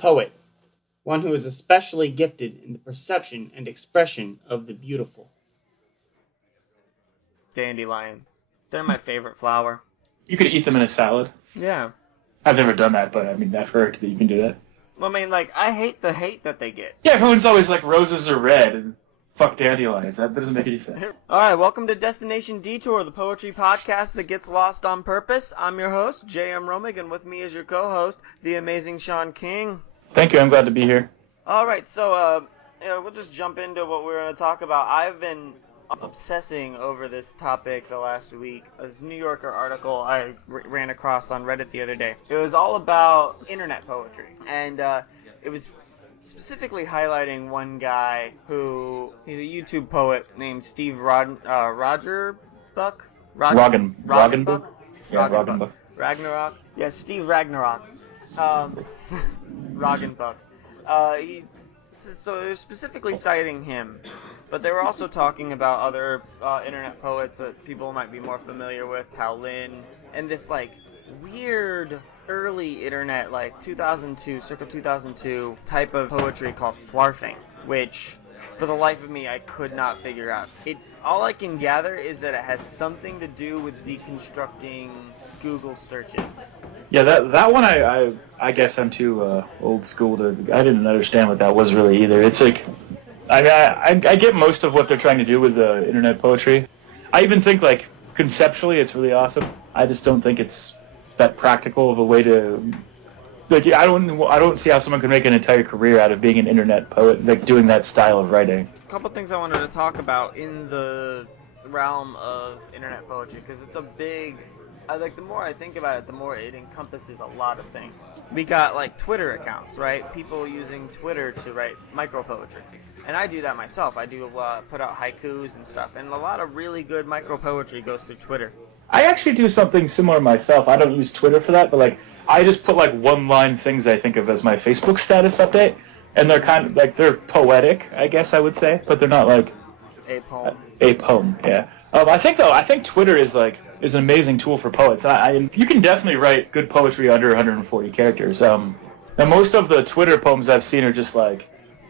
poet, one who is especially gifted in the perception and expression of the beautiful. Dandelions. They're my favorite flower. You could eat them in a salad. Yeah. I've never done that, but I mean, I've heard that you can do that. Well, I mean, like, I hate the hate that they get. Yeah, everyone's always like, roses are red, and fuck dandelions. That doesn't make any sense. Alright, welcome to Destination Detour, the poetry podcast that gets lost on purpose. I'm your host, JM Romig, and with me is your co-host, the amazing Shawn King. Thank you, I'm glad to be here. Alright, so, we'll just jump into what we're going to talk about. I've been obsessing over this topic the last week. This New Yorker article I ran across on Reddit the other day. It was all about internet poetry, and it was specifically highlighting one guy who, he's a YouTube poet named Steve Roggenbuck? Roggenbuck? Yeah, Roggenbuck. Ragnarok? Yeah, Steve Ragnarok. Roggenbuck. So they're specifically citing him, but they were also talking about other internet poets that people might be more familiar with, Tao Lin, and this like weird early internet, like 2002, circa 2002 type of poetry called flarfing, which for the life of me I could not figure out. All I can gather is that it has something to do with deconstructing Google searches. Yeah, that one I guess I'm too old school to. I didn't understand what that was really either. It's like, I get most of what they're trying to do with the internet poetry. I even think like conceptually it's really awesome. I just don't think it's that practical of a way to. Like, I don't see how someone can make an entire career out of being an internet poet, like doing that style of writing. A couple things I wanted to talk about in the realm of internet poetry, because it's a big. The more I think about it, the more it encompasses a lot of things. We got like Twitter accounts, right? People using Twitter to write micro poetry, and I do that myself. I do put out haikus and stuff, and a lot of really good micro poetry goes through Twitter. I actually do something similar myself. I don't use Twitter for that, but like I just put like one-line things I think of as my Facebook status update, and they're kind of like they're poetic, I guess I would say, but they're not like a poem. A poem, yeah. I think Twitter is an amazing tool for poets. You can definitely write good poetry under 140 characters. Now most of the Twitter poems I've seen are just like,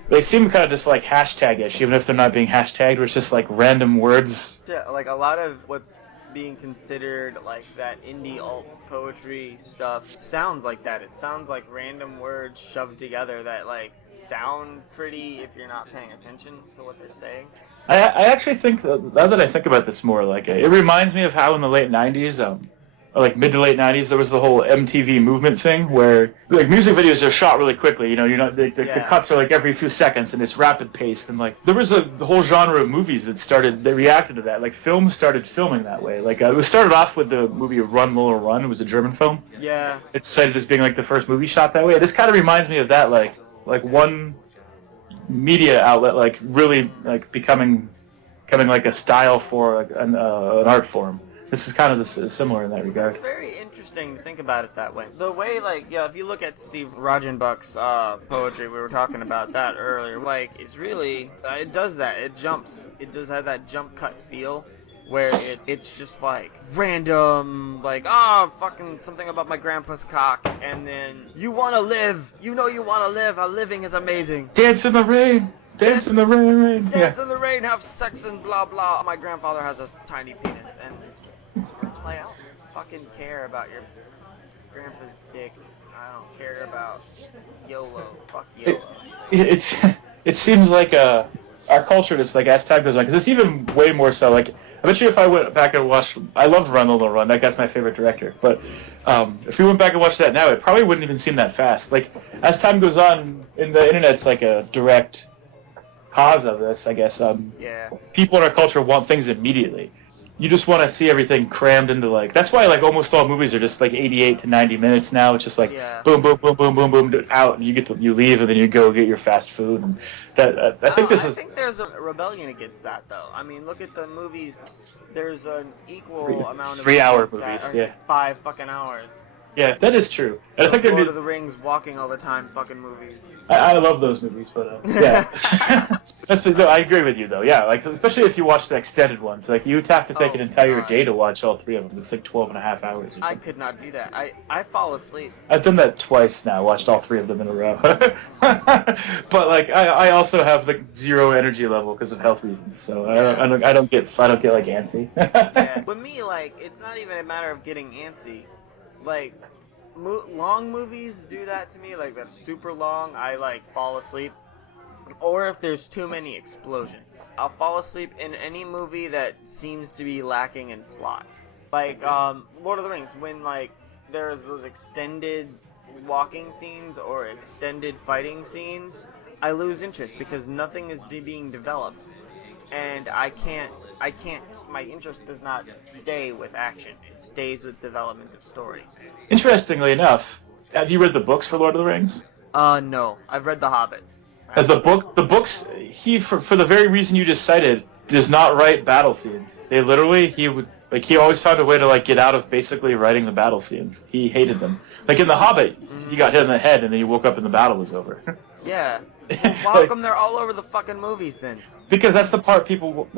they seem kind of just like hashtag-ish, even if they're not being hashtagged, where it's just like random words. Yeah, like a lot of what's being considered like that indie alt poetry stuff sounds like that. It sounds like random words shoved together that like sound pretty if you're not paying attention to what they're saying. I actually think, now that I think about this more, like it reminds me of how in the late 90s, or like mid to late 90s, there was the whole MTV movement thing where like music videos are shot really quickly. You know, the cuts are like every few seconds and it's rapid paced. And like there was the whole genre of movies that reacted to that. Like films started filming that way. Like it started off with the movie Run, Lola, Run. It was a German film. Yeah. It's cited as being like the first movie shot that way. This kind of reminds me of that, like one media outlet like really like becoming like a style for an art form. This is kind of similar in that regard. It's very interesting to think about it that way. The way, like, yeah, if you look at Steve Roggenbuck's poetry, we were talking about that earlier, like, it's really, it does that. It jumps. It does have that jump cut feel where it's just like random, like, fucking something about my grandpa's cock, and then you want to live. You know you want to live. Living is amazing. Dance in the rain. Dance in the rain. Dance in the rain, have sex and blah blah. My grandfather has a tiny penis, and like, I don't fucking care about your grandpa's dick. I don't care about YOLO. Fuck YOLO. It seems like our culture just like as time goes on, because it's even way more so. Like I bet you if I went back and watched, I loved Run, Lola, Run. That guy's my favorite director. But if we went back and watched that now, it probably wouldn't even seem that fast. Like as time goes on, in the internet's like a direct cause of this, I guess. People in our culture want things immediately. You just want to see everything crammed into like. That's why like almost all movies are just like 88 to 90 minutes now. It's just like boom, boom, boom, boom, boom, boom, out, and you leave, and then you go get your fast food. And that I think I think there's a rebellion against that though. I mean, look at the movies. There's an equal amount of 3-hour movies, 5 fucking hours. Yeah, that is true. And I think Lord of the Rings, walking all the time, fucking movies. I love those movies, but yeah. No, I agree with you though. Yeah, like especially if you watch the extended ones, like you'd have to take an entire day to watch all 3 of them. It's like 12 and a half hours or something. I could not do that. I fall asleep. I've done that twice now. Watched all 3 of them in a row. But like I also have like 0 energy level because of health reasons. So I don't get like antsy. Yeah. With me, like it's not even a matter of getting antsy. Like long movies do that to me. Like they're super long. I like fall asleep. Or if there's too many explosions, I'll fall asleep in any movie that seems to be lacking in plot. Like Lord of the Rings, when like there's those extended walking scenes or extended fighting scenes, I lose interest because nothing is being developed, and I can't. My interest does not stay with action; it stays with development of story. Interestingly enough, have you read the books for Lord of the Rings? No, I've read The Hobbit. The books, he for the very reason you just cited, does not write battle scenes. He always found a way to like get out of basically writing the battle scenes. He hated them. Like in The Hobbit, he got hit in the head and then he woke up and the battle was over. Yeah. Well, why come they're all over the fucking movies then? Because that's the part people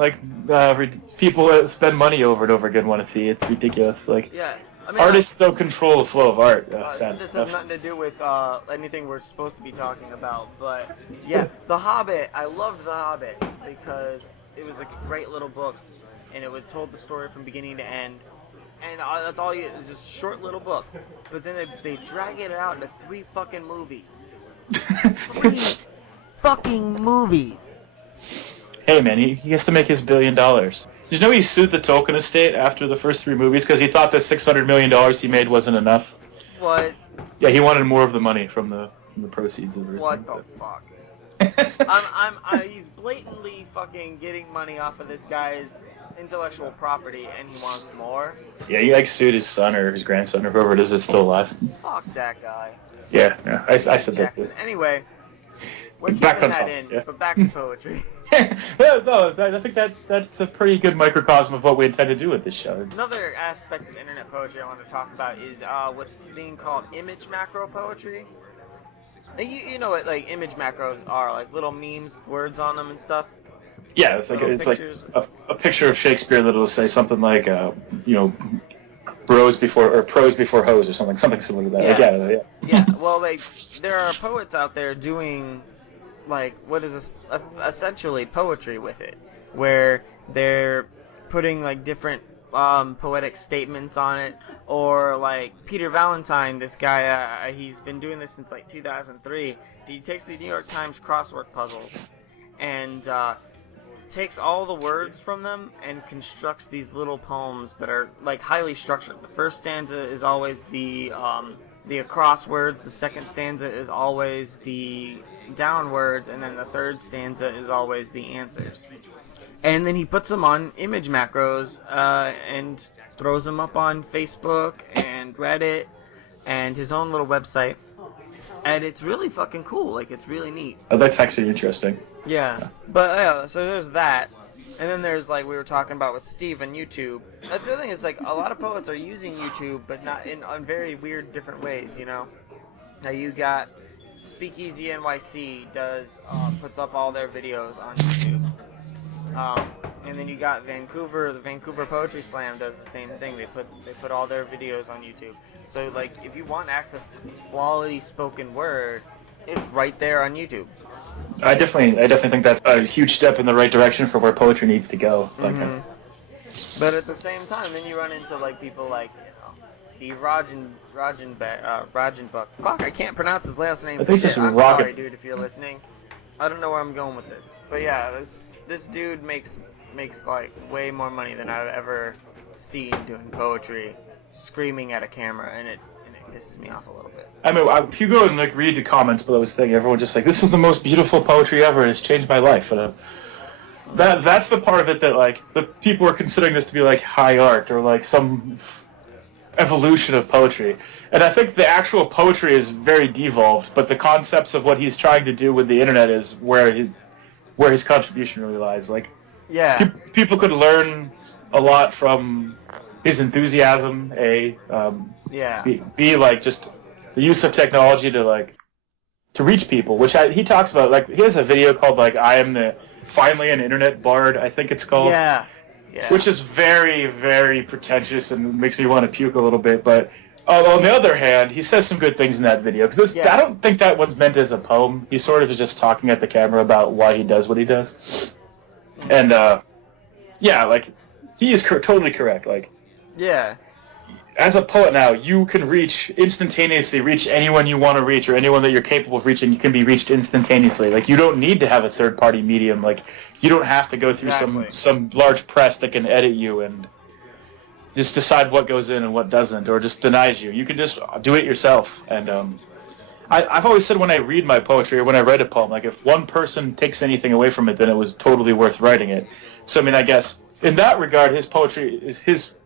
people spend money over and over again want to see. It's ridiculous. Like yeah. I mean, artists don't control the flow of art. This has nothing to do with anything we're supposed to be talking about, but yeah, The Hobbit. I loved The Hobbit because it was like a great little book, and it told the story from beginning to end, and that's all. It's just a short little book, but then they drag it out into 3 fucking movies. 3 fucking movies. Hey man, he has to make his $1 billion. Did you know he sued the Tolkien estate after the first 3 movies because he thought the $600 million he made wasn't enough? What? Yeah, he wanted more of the money from the proceeds of everything. What the fuck? He's blatantly fucking getting money off of this guy's intellectual property, and he wants more. Yeah, he like sued his son or his grandson or whoever it is that's still alive. Fuck that guy. Yeah, I said that too. Anyway, we're back keeping on that top, in, yeah. But back to poetry. No, I think that's a pretty good microcosm of what we intend to do with this show. Another aspect of internet poetry I want to talk about is what's being called image macro poetry. You know what like image macros are, like little memes, words on them and stuff. Yeah, it's like a picture of Shakespeare that'll say something like prose before hose or something similar to that. Yeah. Yeah. Well, like there are poets out there doing like what is this essentially poetry with it, where they're putting like different poetic statements on it, or like Peter Valentine, this guy, he's been doing this since like 2003. He takes the New York Times crossword puzzles and takes all the words from them and constructs these little poems that are like highly structured. The first stanza is always the across words, the second stanza is always the down words, and then the third stanza is always the answers. And then he puts them on image macros and throws them up on Facebook and Reddit and his own little website. And it's really fucking cool. Like, it's really neat. Oh, that's actually interesting. Yeah. But, yeah, so there's that. And then there's, like, we were talking about with Steve and YouTube. That's the other thing, is, like, a lot of poets are using YouTube, but not on very weird, different ways, you know? Now, you got Speakeasy NYC puts up all their videos on YouTube. And then you got Vancouver. The Vancouver Poetry Slam does the same thing. They put all their videos on YouTube. So like, if you want access to quality spoken word, it's right there on YouTube. I definitely think that's a huge step in the right direction for where poetry needs to go. Mm-hmm. But at the same time, then you run into like people like Steve Roggenbuck. Fuck, I can't pronounce his last name. I'm sorry, dude, if you're listening. I don't know where I'm going with this. But yeah, this dude makes like way more money than I've ever seen doing poetry, screaming at a camera, and it pisses me off a little bit. I mean, if you go and like read the comments below his thing, everyone's just like, "This is the most beautiful poetry ever, and it's changed my life." And that's the part of it that like the people are considering this to be like high art or like some evolution of poetry. And I think the actual poetry is very devolved, but the concepts of what he's trying to do with the internet is where his contribution really lies. Like, yeah, people could learn a lot from his enthusiasm, Yeah. B, like just the use of technology to like to reach people, which he talks about. Like he has a video called like I am finally an internet bard, I think it's called. Yeah. Which is very, very pretentious and makes me want to puke a little bit. But on the other hand, he says some good things in that video. Because I don't think that one's meant as a poem. He sort of is just talking at the camera about why he does what he does. And, like, he is totally correct. Like, yeah. As a poet now, you can instantaneously reach anyone you want to reach, or anyone that you're capable of reaching. You can be reached instantaneously. Like, you don't need to have a third-party medium. Like, you don't have to go through some large press that can edit you and just decide what goes in and what doesn't, or just denies you. You can just do it yourself. And I've always said when I read my poetry or when I write a poem, like, if one person takes anything away from it, then it was totally worth writing it. So, I mean, I guess in that regard, his poetry is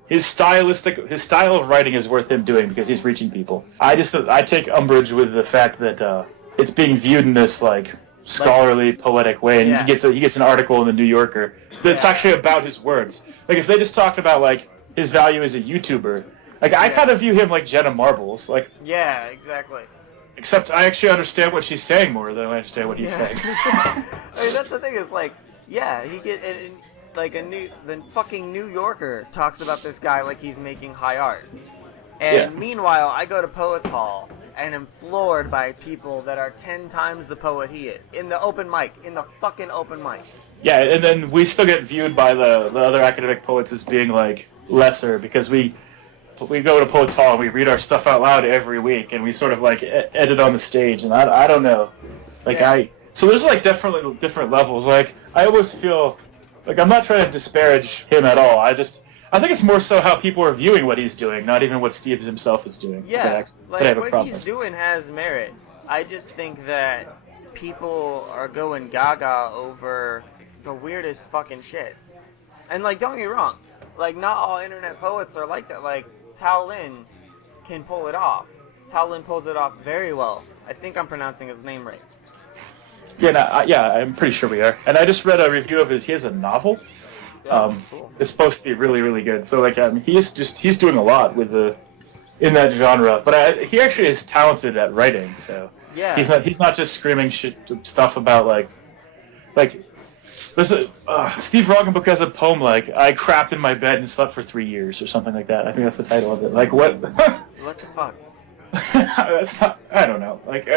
his style of writing is worth him doing because he's reaching people. I take umbrage with the fact that it's being viewed in this like scholarly, poetic way, and he gets an article in the New Yorker that's actually about his words. Like if they just talked about like his value as a YouTuber, like I kind of view him like Jenna Marbles, like exactly. Except I actually understand what she's saying more than I understand what he's saying. I mean, that's the thing is like he get. Like the fucking New Yorker talks about this guy like he's making high art. And meanwhile, I go to Poets Hall and am floored by people that are 10 times the poet he is. In the fucking open mic. Yeah, and then we still get viewed by the other academic poets as being like lesser because we go to Poets Hall and we read our stuff out loud every week and we sort of like edit on the stage and I don't know. Like so there's like definitely different levels. Like I always feel like, I'm not trying to disparage him at all. I think it's more so how people are viewing what he's doing, not even what Steve himself is doing. Yeah, what he's doing has merit. I just think that people are going gaga over the weirdest fucking shit. And, like, don't get me wrong. Like, not all internet poets are like that. Like, Tao Lin can pull it off. Tao Lin pulls it off very well. I think I'm pronouncing his name right. Yeah, I'm pretty sure we are. And I just read a review of he has a novel. Cool. It's supposed to be really, really good. So like, he's doing a lot in that genre. But he actually is talented at writing. So he's not just screaming stuff about like there's Steve Roggenbuck has a poem like I crapped in my bed and slept for 3 years or something like that. I think that's the title of it. Like what? What the fuck? That's not. I don't know. Like.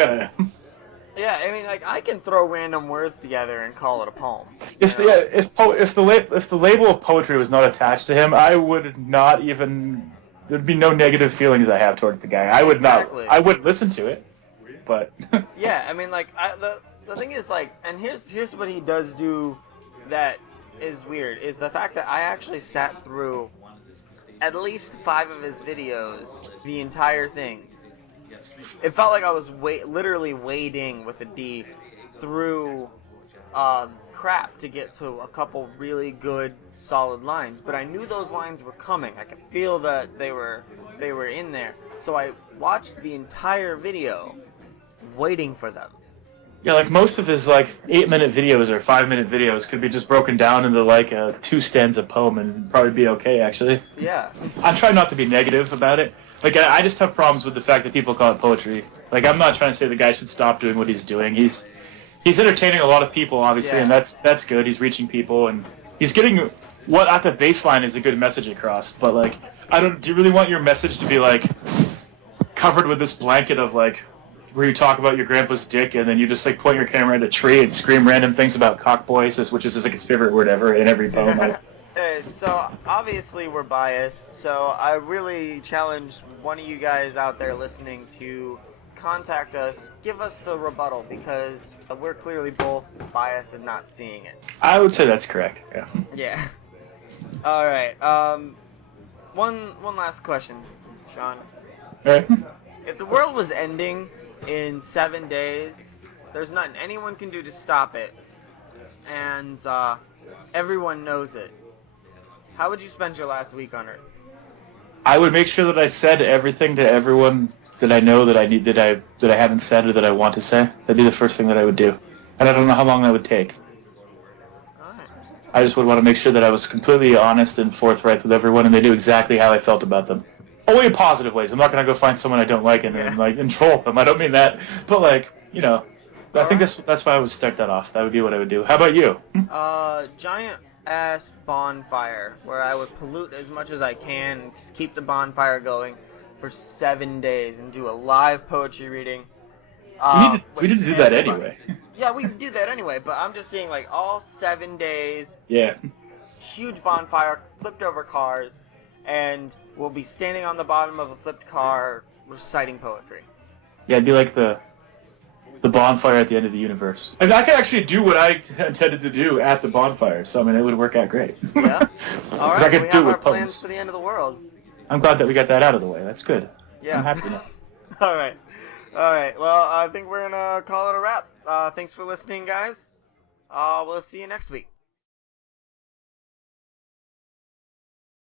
Yeah, I mean, like I can throw random words together and call it a poem. If the label of poetry was not attached to him, I would not even. There'd be no negative feelings I have towards the guy. I would not. I wouldn't listen to it, but. Yeah, I mean, like the thing is like, and here's what he does do, that is weird is the fact that I actually sat through at least 5 of his videos, the entire things. It felt like I was literally wading with a D through crap to get to a couple really good, solid lines. But I knew those lines were coming. I could feel that they were in there. So I watched the entire video, waiting for them. Yeah, like most of his like 8-minute videos or 5-minute videos could be just broken down into like a 2-stanza poem and probably be okay, actually. Yeah. I'm trying not to be negative about it. Like, I just have problems with the fact that people call it poetry. Like, I'm not trying to say the guy should stop doing what he's doing. He's entertaining a lot of people, obviously, and that's good. He's reaching people, and he's getting what at the baseline is a good message across. But, like, do you really want your message to be, like, covered with this blanket of, like, where you talk about your grandpa's dick, and then you just, like, point your camera at a tree and scream random things about cockboys, which is, like, his favorite word ever in every poem. So, obviously we're biased, so I really challenge one of you guys out there listening to contact us, give us the rebuttal, because we're clearly both biased and not seeing it. I would say that's correct, yeah. Yeah. Alright, one last question, Shawn. Alright. If the world was ending in 7 days, there's nothing anyone can do to stop it, and everyone knows it. How would you spend your last week on Earth? I would make sure that I said everything to everyone that I know that I haven't said or that I want to say. That'd be the first thing that I would do. And I don't know how long that would take. Alright. I just would want to make sure that I was completely honest and forthright with everyone, and they knew exactly how I felt about them. Only in positive ways. I'm not going to go find someone I don't like and troll them. I don't mean that, but I think that's why I would start that off. That would be what I would do. How about you? Giant ass bonfire where I would pollute as much as I can, just keep the bonfire going for 7 days and do a live poetry reading. We need to do that anyway. Yeah, we do that anyway, but I'm just saying, like, all 7 days. Yeah. Huge bonfire, flipped over cars, and we'll be standing on the bottom of a flipped car reciting poetry. Yeah, it'd be like the bonfire at the end of the universe. I mean, I could actually do what I intended to do at the bonfire, so I mean, it would work out great. Yeah. All right. I could we do have it our with plans poems. for the end of the world. I'm glad that we got that out of the way. That's good. Yeah. I'm happy now. All right. Well, I think we're gonna call it a wrap. Thanks for listening, guys. We'll see you next week.